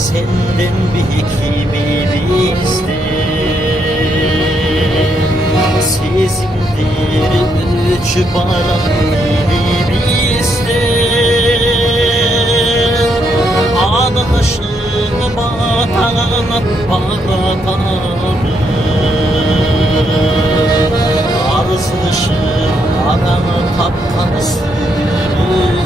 Senden bir kimimizde sizindir üç baran dilimizde adaşım batana batanı arzışım adana tapkan sürüzde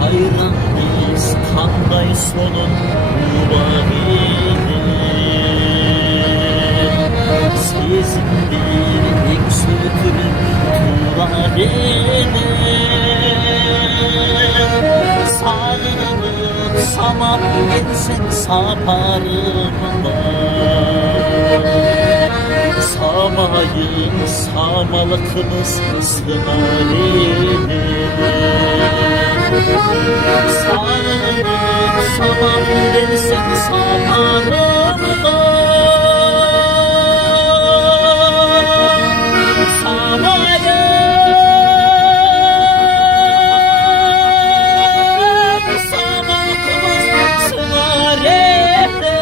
hayran biz kanday sonun bulabilir sizindir ilk sütünün turabilir sarılıp saman gelsin saparımda samayın samalıkınız sığar ile sarılıp saman gelsin saparımda samayın samalıkınız sığar ile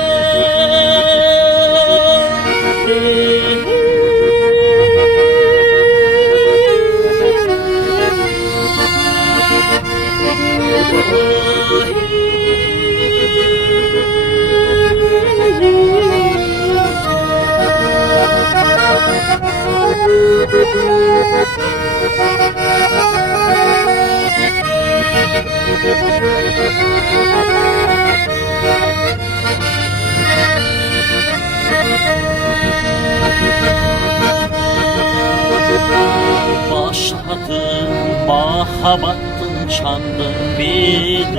başladın mahabattın çandın bilir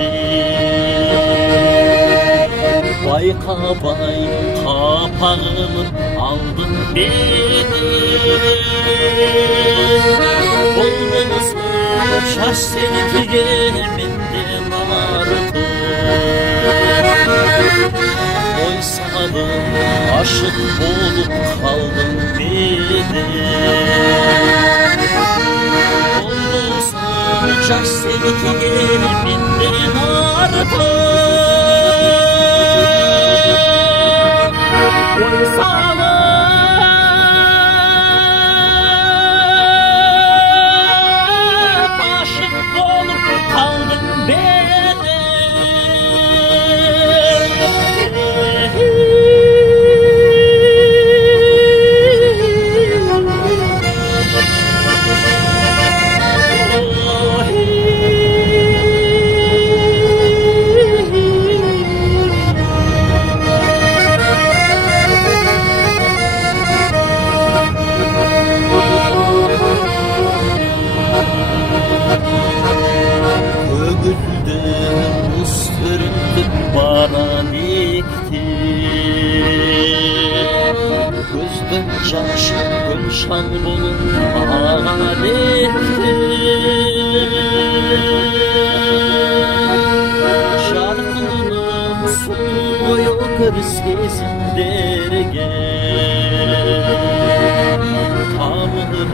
vay kabay kapağımın aldın beni buldunuz şaş seni tüyeminden artık oysalım aşık olup kaldın beni olursun şaş seni tüyeminden artık oysalım bana dikti gözden caş gülşan bulun bana dikti şarkının suyu kırsızın derge tanrım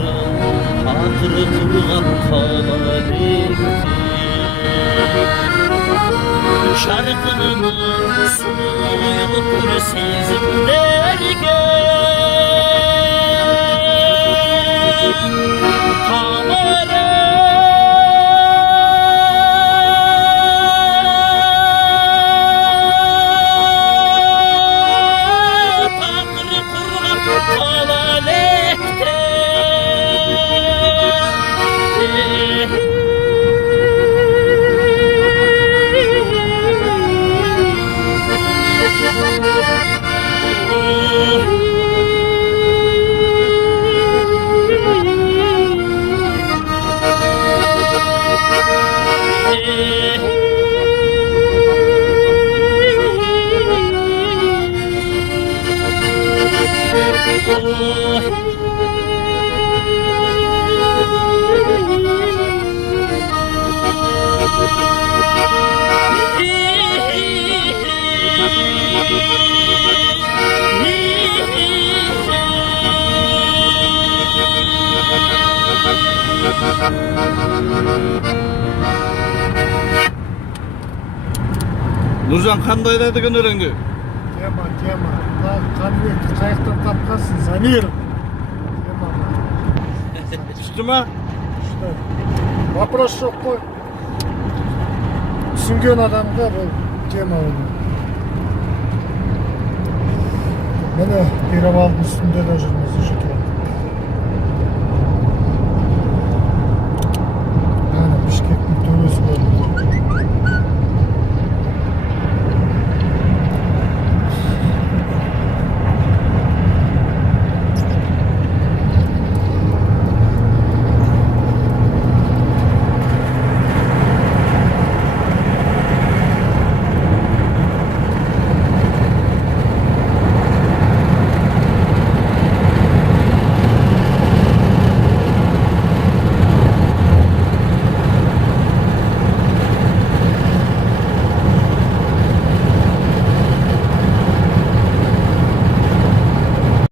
hatırı turan bana dikti şarkının suyu kırsızın derge Kamera Нұржан қандай да еді өлеңді? Тема. Қанбекті қайықтан тапқансың, Замир. Тема. Күшті ма? Күшті. Вопрос жоқ қой. Түсінген адамға бұл тема ол. Міне перевалдың үстінде де жүрміз жетіп.